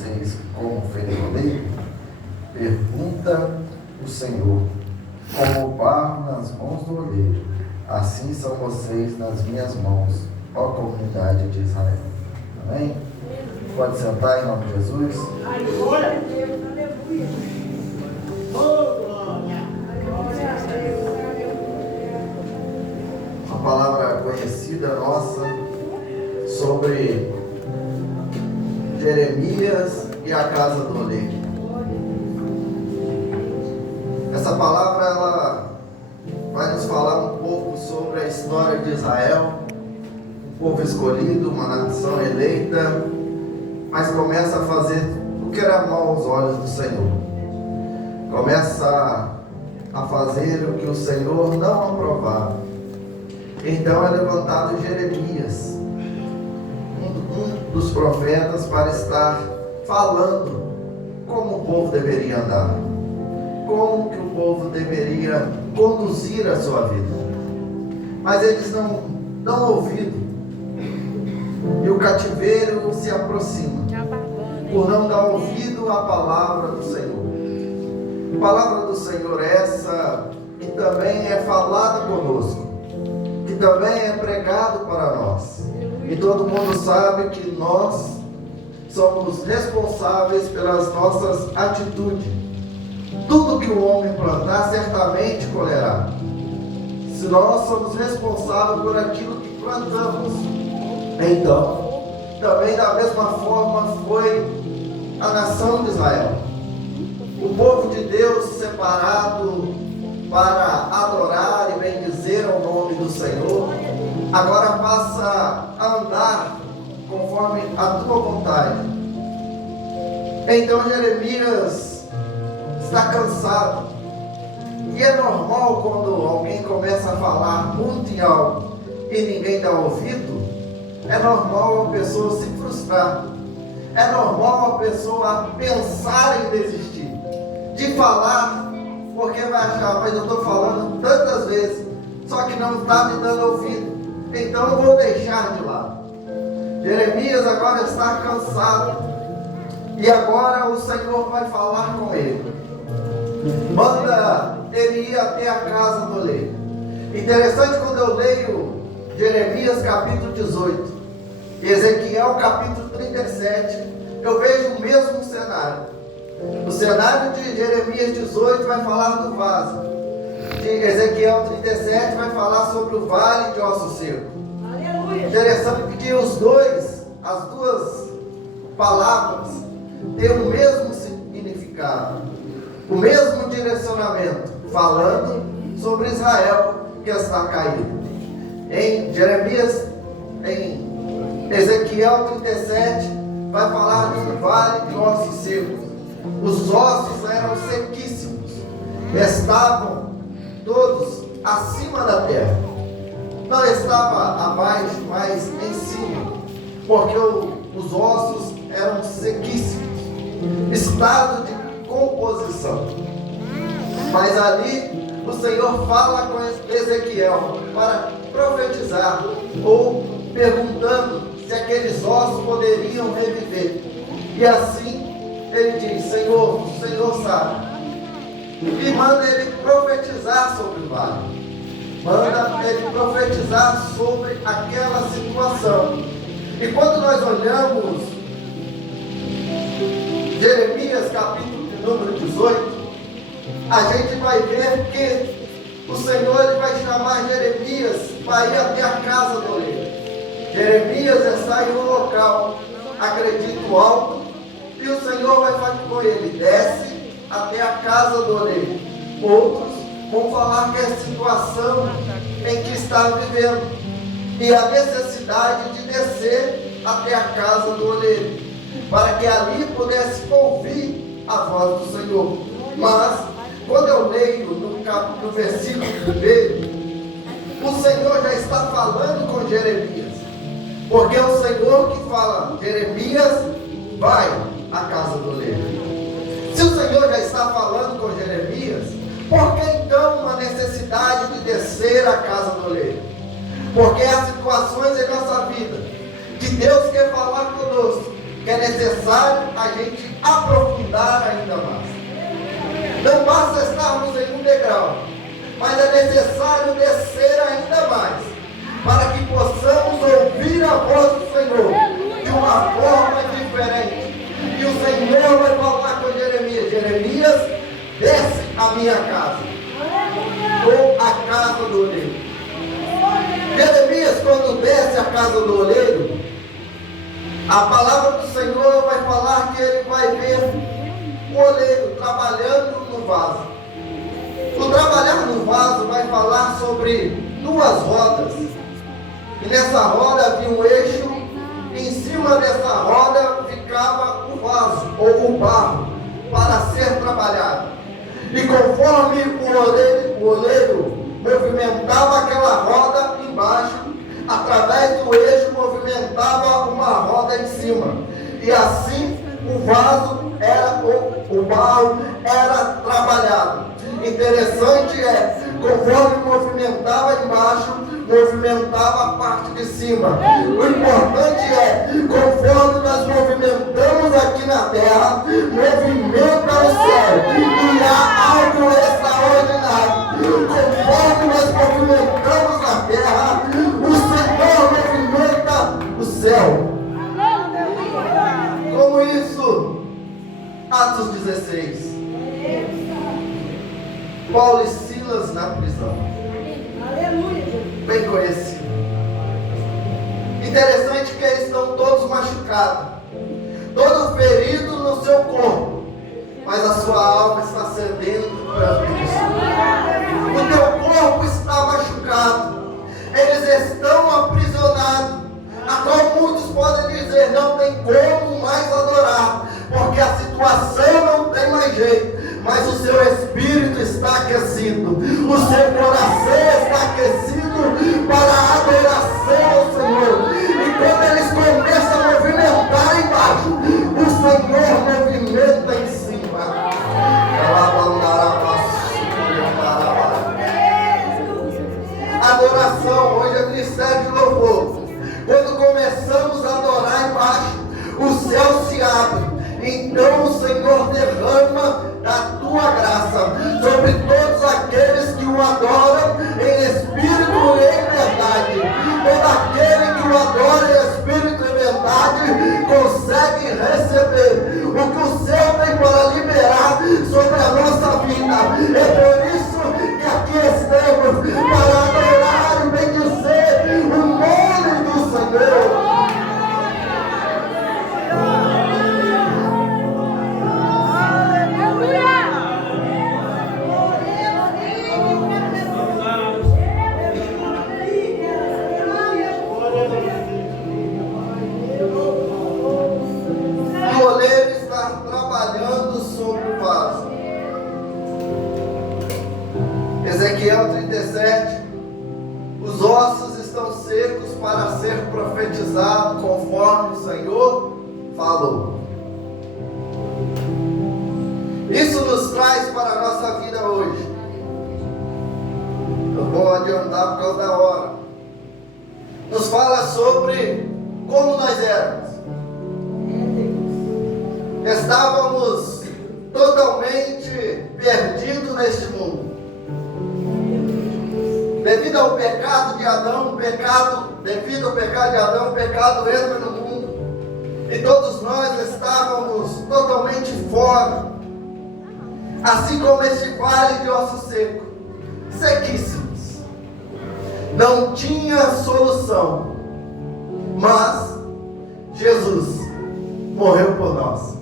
vocês como feito oleiro? Pergunta o Senhor. Como o barro nas mãos do oleiro, assim são vocês nas minhas mãos, ó comunidade de Israel. Amém? Pode sentar em nome de Jesus. Glória a Deus, aleluia. Uma palavra conhecida nossa sobre Jeremias e a casa do oleiro. Essa palavra ela vai nos falar um pouco sobre a história de Israel, um povo escolhido, uma nação eleita, mas começa a fazer o que era mal aos olhos do Senhor. Começa a fazer o que o Senhor não aprovava. Então é levantado Jeremias, um dos profetas, para estar falando como o povo deveria andar, como que o povo deveria conduzir a sua vida. Mas eles não dão ouvido, e o cativeiro se aproxima, por não dar ouvido à palavra do Senhor. A palavra do Senhor é essa, que também é falada conosco, que também é pregado para nós. E todo mundo sabe que nós somos responsáveis pelas nossas atitudes. Tudo que o homem plantar, certamente colherá. Se nós somos responsáveis por aquilo que plantamos, então, também da mesma forma foi a nação de Israel. O povo de Deus separado para adorar e bendizer o nome do Senhor, agora passa a andar conforme a tua vontade. Então Jeremias está cansado. E é normal quando alguém começa a falar muito em algo e ninguém dá ouvido, é normal a pessoa se frustrar. É normal a pessoa pensar em desistir de falar, porque vai achar, mas eu estou falando tantas vezes, só que não está me dando ouvido, então eu vou deixar de lado. Jeremias agora está cansado, e agora o Senhor vai falar com ele. Manda ele ir até a casa do oleiro. Interessante, quando eu leio Jeremias capítulo 18 e Ezequiel capítulo 37, eu vejo o mesmo cenário. O cenário de Jeremias 18 vai falar do vaso, de Ezequiel 37 vai falar sobre o vale de ossos secos. Aleluia. Interessante que as duas palavras têm o mesmo significado, o mesmo direcionamento, falando sobre Israel que está caído. Em Jeremias, em Ezequiel 37, vai falar de um vale de ossos secos. Os ossos eram sequíssimos, estavam todos acima da terra, não estava abaixo, mas em cima, porque os ossos eram sequíssimos, estado de composição. Mas ali o Senhor fala com Ezequiel para profetizar, ou perguntando se aqueles ossos poderiam reviver. E assim ele diz: Senhor, o Senhor sabe. E manda ele profetizar sobre o vale, manda ele profetizar sobre aquela situação. E quando nós olhamos Jeremias capítulo de número 18, a gente vai ver que o Senhor ele vai chamar Jeremias para ir até a casa do oleiro. Jeremias está em um local, acredito, alto, e o Senhor vai falar com ele: desce até a casa do oleiro. Outros vão falar que é a situação em que está vivendo e a necessidade de descer até a casa do oleiro, para que ali pudesse ouvir a voz do Senhor. Mas quando eu leio no versículo 1, o Senhor já está falando com Jeremias, porque é o Senhor que fala: Jeremias, vai à casa do oleiro. Se o Senhor já está falando com Jeremias, por que então uma necessidade de descer à casa do oleiro? Porque há situações em nossa vida que Deus quer falar conosco, que é necessário a gente aprofundar ainda mais. Não basta estarmos em um degrau, mas é necessário descer ainda mais, para que possamos ouvir a voz do Senhor de uma forma diferente. E o Senhor vai falar com Jeremias: Jeremias, desce a minha casa, ou a casa do oleiro. Jeremias, quando desce a casa do oleiro, a palavra do Senhor vai falar que ele vai ver o oleiro trabalhando no vaso. O trabalhar no vaso vai falar sobre duas rodas. E nessa roda havia um eixo, e em cima dessa roda ficava o vaso, ou o barro, para ser trabalhado. E conforme o oleiro movimentava aquela roda embaixo, através do eixo movimentava uma roda em cima. E assim o vaso era, o barro era trabalhado. Interessante é, conforme movimentava embaixo, movimentava a parte de cima. O importante é, conforme nós movimentamos aqui na terra, movimenta o céu. E há algo extraordinário. Conforme nós movimentamos a terra, o Senhor movimenta o céu. Como isso? Atos 16. Paulo e Silas na prisão. Aleluia. Bem conhecido. Interessante que eles estão todos machucados, todo ferido no seu corpo, mas a sua alma está sedenta para Cristo. O teu corpo está machucado, eles estão aprisionados, a qual muitos podem dizer: não tem como mais adorar, porque a situação não tem mais jeito. Mas o seu espírito está aquecido, o seu coração está aquecido para a adoração ao Senhor. E quando eles começam a movimentar embaixo, o Senhor movimenta em cima. Adoração, hoje é ministério de louvor. Quando começamos a adorar embaixo, o céu se abre. Então o Senhor derrama da tua graça sobre todos aqueles que o adoram em espírito e em verdade. Todo aquele que o adora em espírito e verdade consegue receber o que o céu tem para liberar sobre a nossa vida. É por isso que aqui estamos, para adorar e bendizer o nome do Senhor. Ezequiel 37, os ossos estão secos para ser profetizado conforme o Senhor falou. Isso nos traz para a nossa vida hoje. Eu vou adiantar por causa da hora. Nos fala sobre como nós éramos. Estávamos totalmente perdidos neste mundo. Devido ao pecado de Adão, devido ao pecado de Adão, o pecado entra no mundo. E todos nós estávamos totalmente fora. Assim como este vale de ossos secos, sequíssimos. Não tinha solução. Mas Jesus morreu por nós.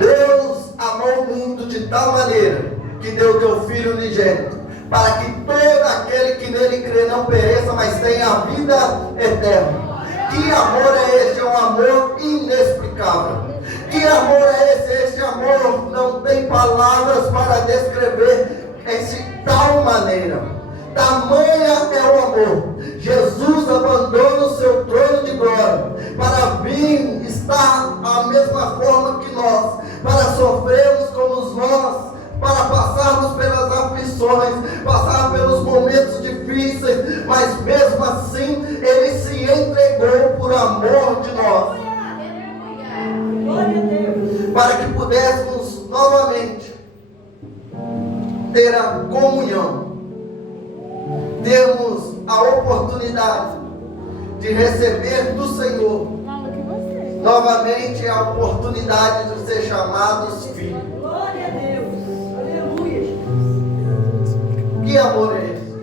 Deus amou o mundo de tal maneira que deu o teu Filho unigênito, para que todo aquele que nele crê não pereça, mas tenha a vida eterna. Que amor é este? É um amor inexplicável. Que amor é esse? Este amor não tem palavras para descrever de tal maneira. Tamanha é o amor. Jesus abandona o seu trono de glória para vir estar à mesma forma que nós, para sofrermos como nós, para passarmos pelas aflições, passar pelos momentos difíceis, mas mesmo assim Ele se entregou por amor de nós. para que pudéssemos novamente ter a comunhão, termos a oportunidade de receber do Senhor novamente a oportunidade de ser chamados filhos. Glória a Deus. Aleluia. Que amor é esse?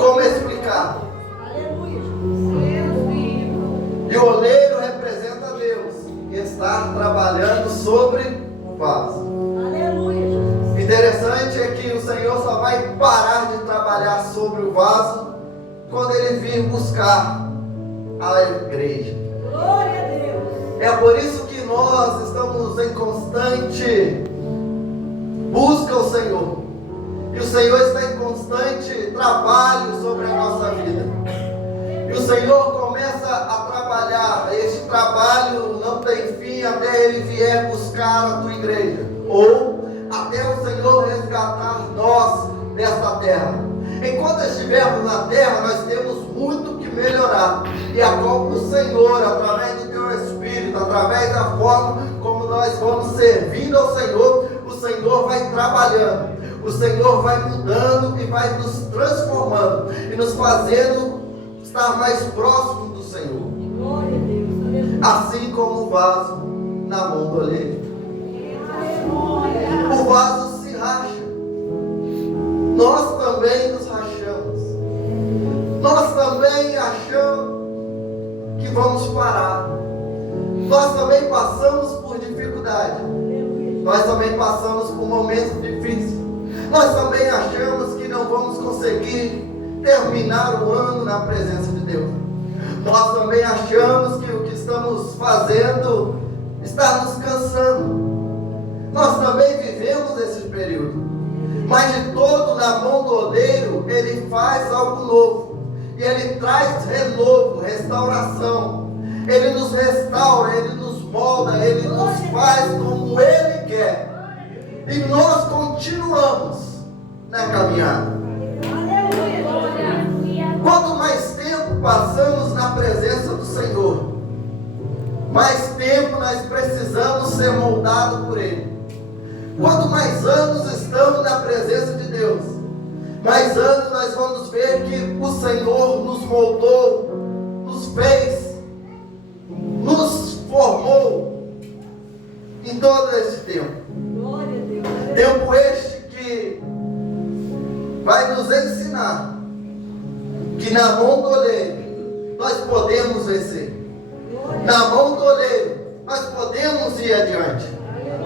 Como explicar? Aleluia. E o oleiro representa Deus, que está trabalhando sobre o vaso. Aleluia. Interessante é que o Senhor só vai parar de trabalhar sobre o vaso quando Ele vir buscar a igreja. Glória a Deus. É por isso que nós estamos em constante busca ao Senhor. E o Senhor está em constante trabalho sobre a nossa vida. E o Senhor começa a trabalhar. Este trabalho não tem fim até Ele vier buscar a tua igreja. Ou até o Senhor resgatar nós desta terra. Enquanto estivermos na terra, nós temos muito que melhorar. E a qual o Senhor, através do teu Espírito, através da forma como nós vamos servindo ao Senhor, o Senhor vai trabalhando. O Senhor vai mudando e vai nos transformando e nos fazendo estar mais próximos do Senhor. Glória a Deus. Aleluia. Assim como o vaso na mão do oleiro. Aleluia. O vaso se racha. Nós também nos rachamos. Nós também achamos que vamos parar. Nós também passamos por dificuldade. Nós também passamos por momentos difíceis. Nós também achamos que não vamos conseguir terminar o ano na presença de Deus. Nós também achamos que o que estamos fazendo está nos cansando. Nós também vivemos esse período. Mas de todo na mão do oleiro, Ele faz algo novo. E Ele traz renovo, restauração. Ele nos restaura, Ele nos molda, Ele nos faz como Ele quer. E nós continuamos na caminhada. Quanto mais tempo passamos na presença do Senhor, mais tempo nós precisamos ser moldados por Ele. Quanto mais anos estamos na presença de Deus, mais anos nós vamos ver que o Senhor nos moldou, nos fez, nos formou em todo esse tempo. Glória a Deus. Tempo este que vai nos ensinar que na mão do oleiro nós podemos vencer. Na mão do oleiro nós podemos ir adiante.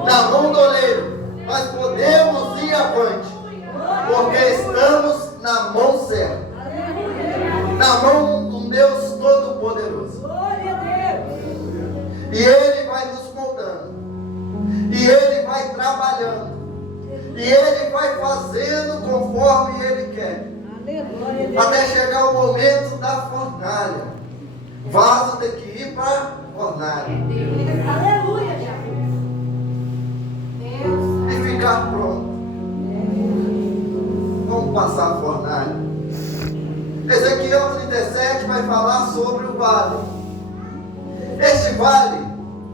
Na mão do oleiro nós podemos ir avante. Porque estamos na mão certa. Na mão do Deus Todo-Poderoso. Glória a Deus. E Ele vai nos moldando. E Ele vai trabalhando. E Ele vai fazendo conforme Ele quer. Aleluia. Até chegar o momento da fornalha. O vaso tem que ir para a fornalha. Aleluia. E ficar pronto. Vamos passar a fornalha. Ezequiel 37 vai falar sobre o vale. Este vale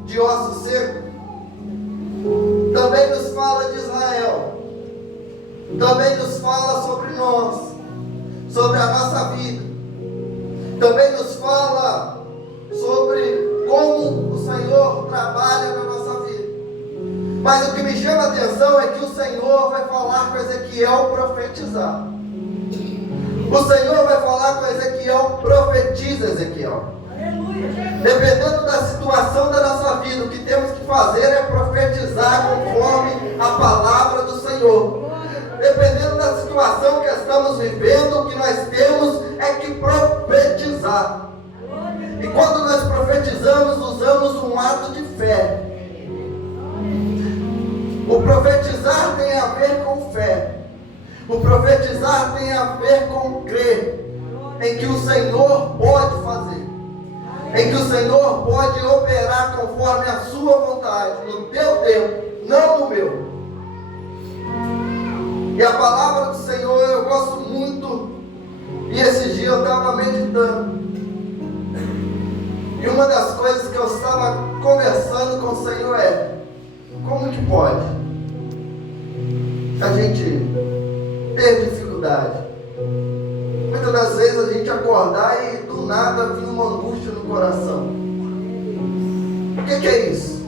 de osso seco também nos fala de Israel. Também nos fala sobre nós, sobre a nossa vida. Também nos fala sobre como o Senhor trabalha na nossa vida. Mas o que me chama a atenção é que o Senhor vai falar com Ezequiel profetizar. O Senhor vai falar com Ezequiel, profetiza Ezequiel. Dependendo da situação da nossa vida, o que temos que fazer é profetizar conforme a palavra do Senhor. Dependendo da situação que estamos vivendo, o que nós temos é que profetizar. E quando nós profetizamos, usamos um ato de fé. O profetizar tem a ver com fé. O profetizar tem a ver com crer em que o Senhor pode fazer, em que o Senhor pode operar conforme a sua vontade, no teu tempo, não no meu. E a palavra do Senhor eu gosto muito, e esse dia eu estava meditando, e uma das coisas que eu estava conversando com o o Senhor é: como que pode a gente ter dificuldade? Muitas das vezes a gente acordar e do nada vir uma angústia no coração. O que é isso?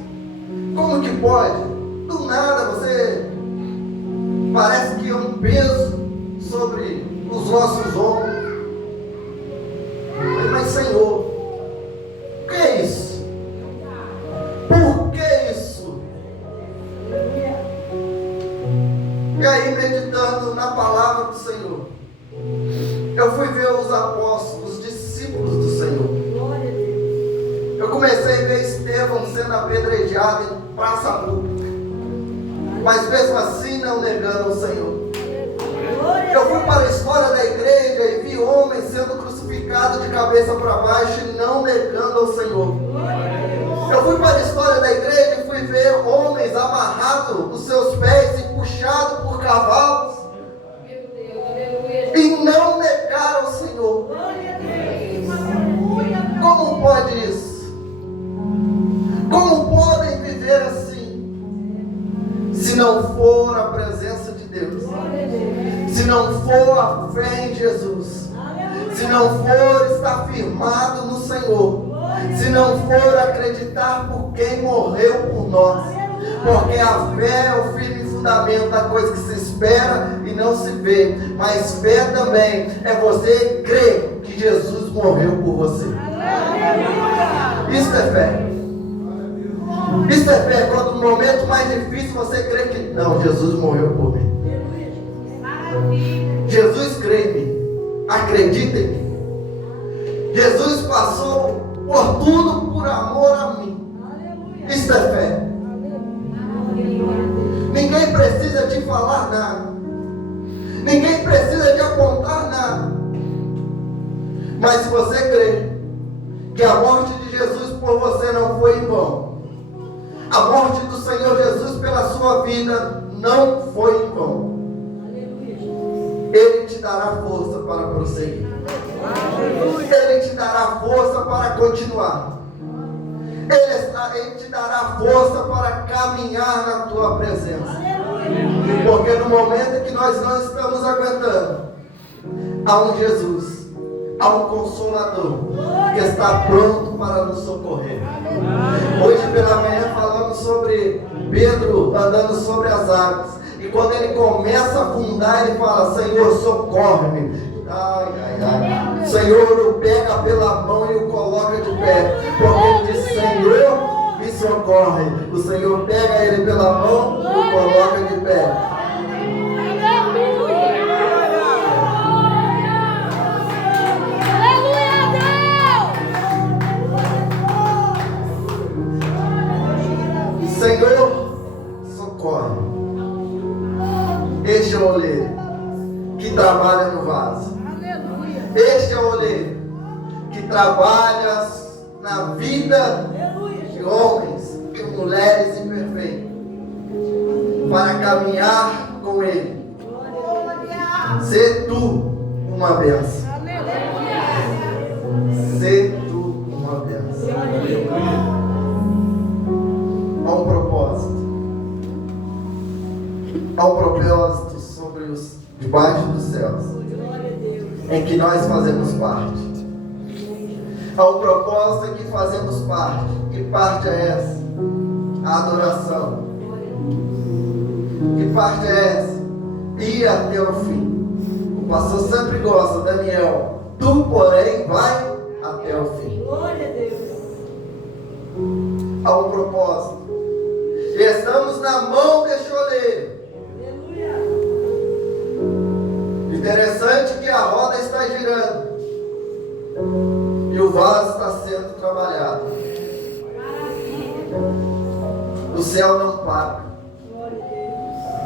Como que pode? Do nada você parece que é um peso sobre os nossos ombros. Mas Senhor, o que é isso? Por que isso? E aí, meditando na palavra do Senhor, eu fui ver os apóstolos, os discípulos do Senhor. Eu comecei a ver Estevão sendo apedrejado em praça pública, mas mesmo assim não negando o Senhor. Eu fui para a história da igreja e vi homens sendo crucificados de cabeça para baixo e não negando ao Senhor. Eu fui para a história da igreja e fui ver homens amarrados os seus pés e puxados por cavalos e não negaram ao Senhor. Como pode isso? Como podem viver assim, se não for a presença de Deus, se não for a fé em Jesus, se não for estar firmado no Senhor, se não for acreditar por quem morreu por nós? Porque a fé é o firme fundamento da coisa que se espera e não se vê. Mas fé também é você crer que Jesus morreu por você. Isso é fé. Isso é fé. Quando no momento mais difícil você crê que não, Jesus morreu por mim. Jesus crê em mim. Acredita em mim. Jesus passou por tudo por amor a mim. Isso é fé. Ninguém precisa te falar nada. Ninguém precisa te apontar nada. Mas se você crê que a morte de Jesus por você não foi em vão, a morte do Senhor Jesus pela sua vida não foi em vão, Ele te dará força para prosseguir. Ele te dará força para continuar. Ele te dará força para caminhar na tua presença. Porque no momento que nós não estamos aguentando, há um Jesus, há um Consolador que está pronto para nos socorrer. Hoje pela manhã falamos sobre Pedro andando sobre as águas. E quando ele começa a afundar, ele fala: Senhor, socorre-me. Ai, ai, ai. O Senhor o pega pela mão e o coloca de pé. Porque ele diz: Senhor, me socorre. O Senhor pega ele pela mão e o coloca de pé. Senhor, socorre. Este é o oleiro que trabalha no vaso. Este é o oleiro que trabalha na vida de homens e mulheres imperfeitos para caminhar com Ele. Sê tu uma bênção. Sê tu uma bênção. Há um propósito. Há um propósito sobre os debaixo dos céus, em que nós fazemos parte. Há um propósito em que fazemos parte. Que parte é essa? A adoração. Que parte é essa? Ir até o fim. O pastor sempre gosta, Daniel. Tu, porém, vai até o fim. Há um propósito. Estamos na mão deste oleiro. Interessante que a roda está girando e o vaso está sendo trabalhado. O céu não para.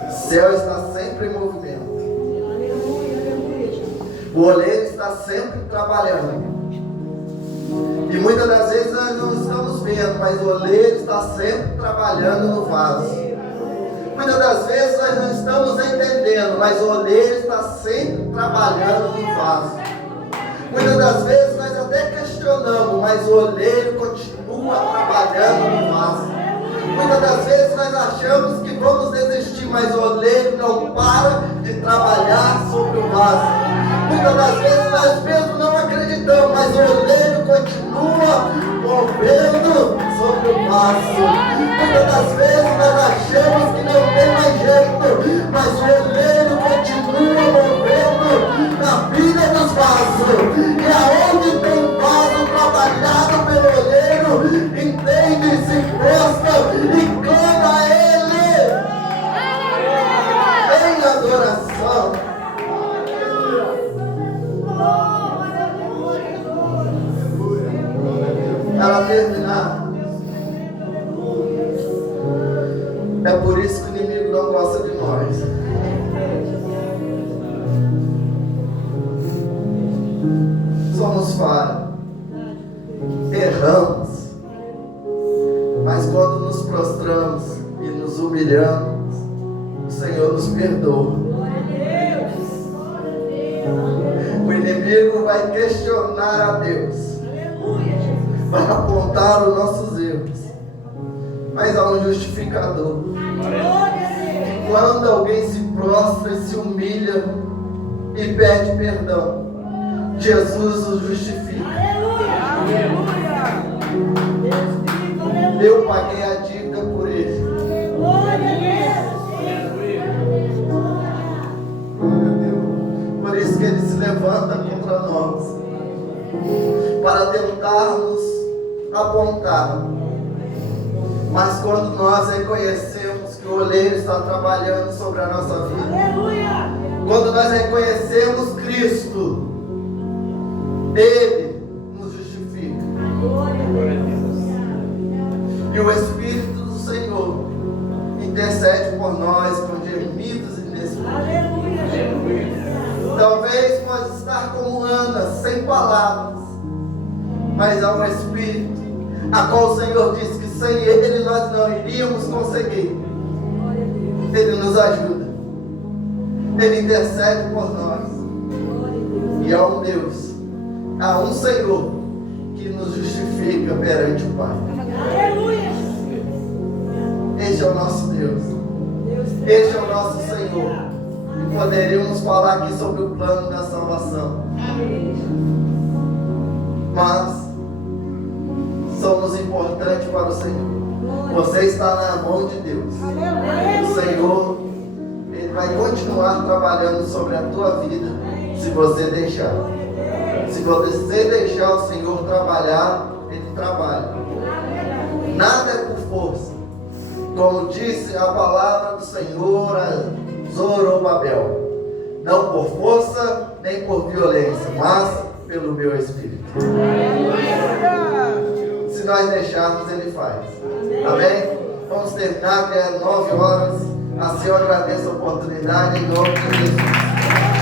O céu está sempre em movimento. O oleiro está sempre trabalhando. E muitas das vezes nós não estamos vendo, mas o oleiro está sempre trabalhando no vaso. Muitas das vezes nós não estamos entendendo, mas o oleiro está sempre trabalhando no vaso. Muitas das vezes nós até questionamos, mas o oleiro continua trabalhando no vaso. Muitas das vezes nós achamos que vamos desistir, mas o oleiro não para de trabalhar sobre o vaso. Muitas das vezes nós mesmos não acreditamos, mas o oleiro continua movendo sobre o vaso. Muitas das vezes nós achamos que não tem mais jeito, mas o oleiro continua movendo na vida dos vasos. E aonde tem vaso trabalhado pelo oleiro, entende, se prostra e clama a Ele em adoração. Para terminar, é por isso que o inimigo não gosta de nós. Somos falhos, erramos, mas quando nos prostramos e nos humilhamos, o Senhor nos perdoa. O inimigo vai questionar a Deus, vai apontar os nossos erros, mas há um justificador. Quando alguém se prostra e se humilha e pede perdão, Jesus o justifica. Eu paguei a dívida por ele. Por isso que ele se levanta contra nós, para tentar nos apontar. Mas quando nós reconhecemos que o oleiro está trabalhando sobre a nossa vida, quando nós reconhecemos Cristo, Ele nos justifica. E o Espírito do Senhor intercede por nós com gemidos inexprimíveis. Talvez pode estar como Ana, sem palavras, mas há um Espírito, a qual o Senhor disse que sem Ele nós não iríamos conseguir. Ele nos ajuda, Ele intercede por nós. E há um Deus, há um Senhor que nos justifica perante o Pai. Este é o nosso Deus, este é o nosso Senhor. E poderíamos falar aqui sobre o plano da salvação, mas somos importantes para o Senhor. Você está na mão de Deus. O Senhor, Ele vai continuar trabalhando sobre a tua vida, se você deixar. Se você deixar o Senhor trabalhar, Ele trabalha. Nada é por força. Como disse a palavra do Senhor a Zorobabel, não por força nem por violência, mas pelo meu Espírito. Se nós deixarmos, Ele faz. Amém? Vamos terminar, que é 9 horas. Assim eu agradeço a oportunidade em nome de Jesus.